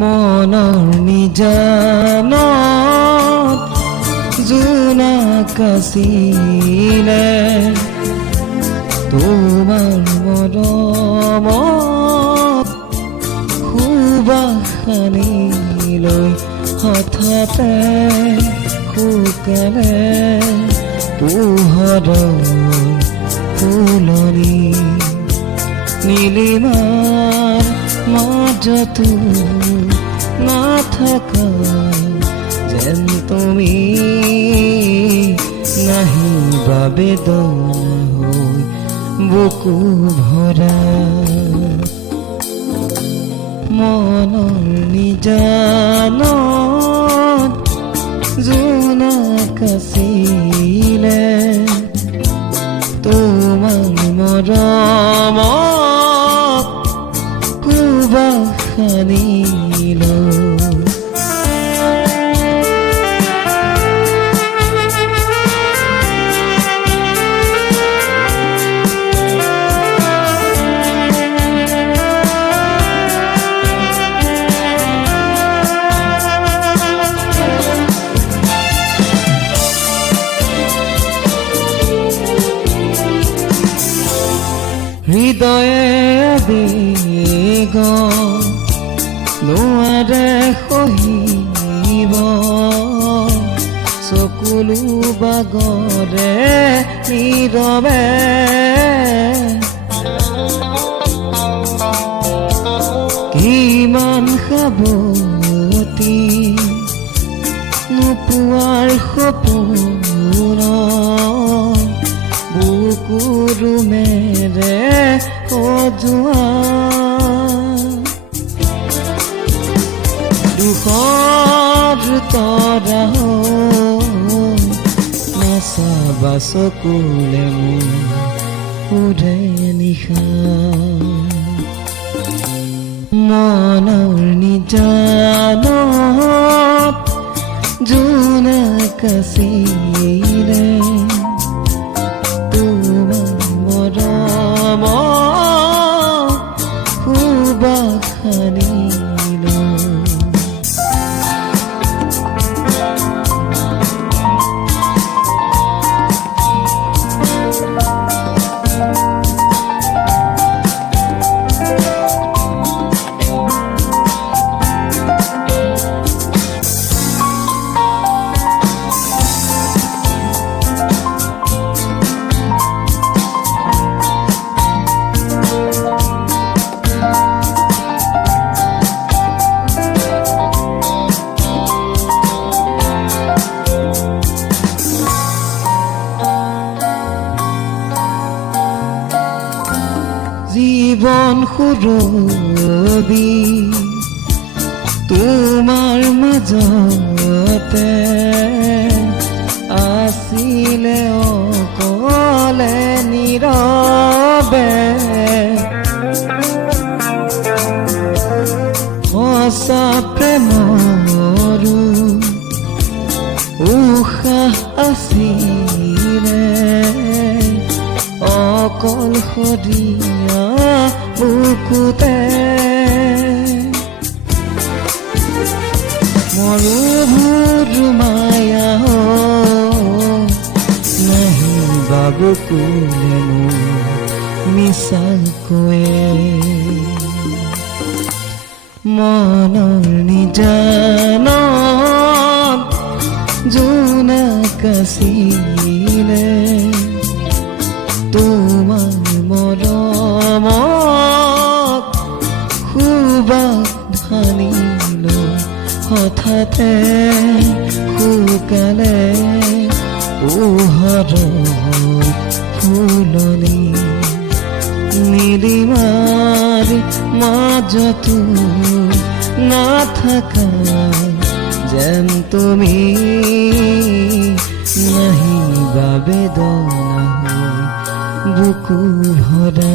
মনৰ নিজানত জোনাক আছিলে তোমাৰ মৰমত সুবাসনি লৈ হঠাতে শুকালে পোহৰৰ ফুলনি নীলিমাৰ মাজতো নাথাকা যেন তুমি নাহিবা বেদনা হৈ বুকু ভৰা মনৰ নিজানত জোনাক আছিলে তোমাৰ মৰমত সুবাসনি লৈ হৃদয়ে আবেগ নোৱাৰে সহিব চকুলো বাগৰে নীৰৱে কিমান সাৱতি নোপোৱাৰ সপোন বুকুৰ মেৰে সজোৱা দুখৰ তৰা নাচাবা চকুলে মোৰ উৰে নিশা মনৰ নিজানত জোনাক আছিলে তোমাৰ মৰমত সুবাসনি জীৱন সুৰবি তোমাৰ মাজতে আছিলে অকলে নীৰৱে সঁচা প্ৰেমৰো উশাহ আছিলে অকল সদিয়া বুকুতে মৰুভূৰ মায়া নাহিবা বুকুলে মোৰ মিছাকৈয়ে মনৰ নিজানত জোনাক আছিলে তোমাৰ মৰমত সুবাসনি লৈ হঠাতে শুকালে পোহৰৰ ফুলনি নীলিমাৰ মাজতো নাথাকা যেন তুমি নাহিবা বেদনা হৈ বুকু ভৰা